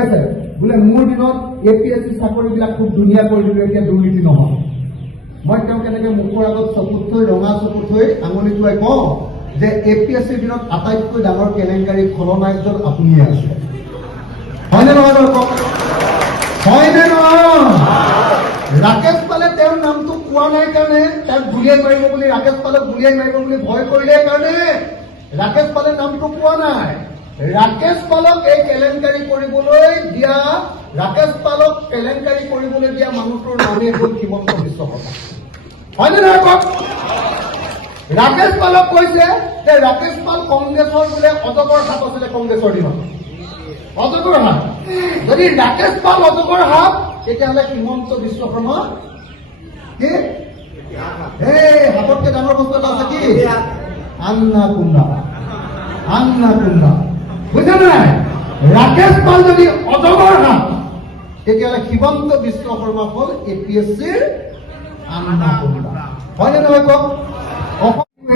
আছে বোলে মোৰ দিনত APSC চাকৰিবিলাক খুব ধুনীয়া কৰি দিলো, এতিয়া দুৰ্নীতি নহয়। মই তেওঁক এনেকে মুখৰ আগত চকুত থৈ ৰঙা চকুত থৈ আঙুলি টোৱাই কওঁ যে APSCৰ দিনত আটাইতকৈ ডাঙৰ কেলেংকাৰী খলনায়কজন আপুনিয়ে আছে। হয়নে নহয় দৰ্শক? হয়নে নহয়? ৰাকেশ পালে তেওঁৰ নামটো কোৱা নাই কাৰণে, তেওঁক গুলিয়াই মাৰিব বুলি, ৰাকেশ পালক গুলিয়াই মাৰিব বুলি ভয় কৰিলে কাৰণে ৰাকেশ পালে নামটো কোৱা নাই। ৰাকেশ পালক এই কেলেংকাৰী কৰিবলৈ দিয়া, ৰাকেশ পালক কেলেংকাৰী কৰিবলৈ দিয়া মানুহটোৰ নামেই হ'ল হিমন্ত বিশ্ব শৰ্মা। হয়নে নহয় কওক? ৰাকেশ পালক কৈছে যে ৰাকেশ পাল কংগ্ৰেছৰ বোলে অজগৰ সাপ আছিলে কংগ্ৰেছৰ দিনত। অজগৰ সাপ। যদি ৰাকেশ পাল অজগৰ সাপ, তেতিয়াহ'লে হিমন্ত বিশ্ব শৰ্মা কি? এই সাপতকে ডাঙৰ বস্তু এটা আছে কি? আন্না কুন্ডা। আন্না কুন্ডা। বুঝছে নাই? ৰাকেশ পাল যদি অজগৰ সাপ, তেতিয়াহ'লে হিমন্ত বিশ্ব শৰ্মা হ'ল APSCৰ আন্না কুন্ডা। হয়নে নহয় কওক?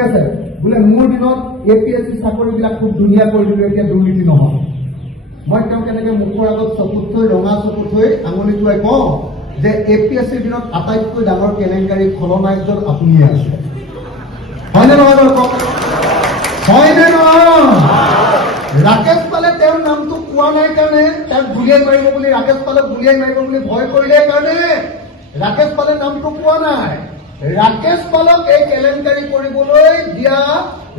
আছে বোলে মোৰ দিনত APSC চাকৰিবিলাক খুব ধুনীয়া কৰি দিলো, এতিয়া দুৰ্নীতি নহয়। মই তেওঁক এনেকে মুখৰ আগত চকুত থৈ ৰঙা চকুত থৈ আঙুলি টোৱাই কওঁ যে APSCৰ দিনত আটাইতকৈ ডাঙৰ কেলেংকাৰী খলনায়কজন আপুনিয়ে আছে। হয়নে নহয় দৰ্শক? হয়নে নহয়? ৰাকেশ পালে তেওঁৰ নামটো কোৱা নাই কাৰণে, তেওঁক গুলিয়াই মাৰিব বুলি, ৰাকেশ পালক গুলিয়াই মাৰিব বুলি ভয় কৰিলে কাৰণে ৰাকেশ পালে নামটো কোৱা নাই। ৰাকেশ পালক এই কেলেংকাৰী কৰিবলৈ দিয়া,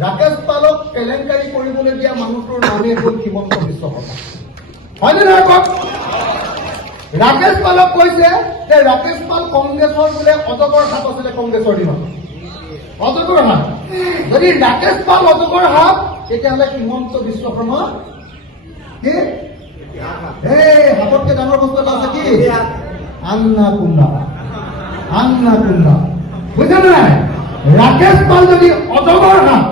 ৰাকেশ পালক কেলেংকাৰী কৰিবলৈ দিয়া মানুহটোৰ নামেই হ'ল হিমন্ত বিশ্ব শৰ্মা। হয়নে নহয় কওক? ৰাকেশ পালক কৈছে যে ৰাকেশ পাল কংগ্ৰেছৰ বোলে অজগৰ সাপ আছিলে কংগ্ৰেছৰ দিনত। অজগৰ সাপ। যদি ৰাকেশ পাল অজগৰ সাপ, তেতিয়াহ'লে হিমন্ত বিশ্ব শৰ্মা কি? এই সাপতকে ডাঙৰ বস্তু এটা আছে কি? আন্না কুন্ডা। আন্না কুন্ডা। বুঝছে নাই? ৰাকেশ পাল যদি অজগৰ সাপ,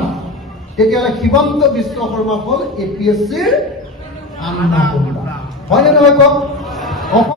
তেতিয়াহ'লে হিমন্ত বিশ্ব শৰ্মা হ'ল APSCৰ আন্না কুন্ডা। হয়নে নহয় কওক?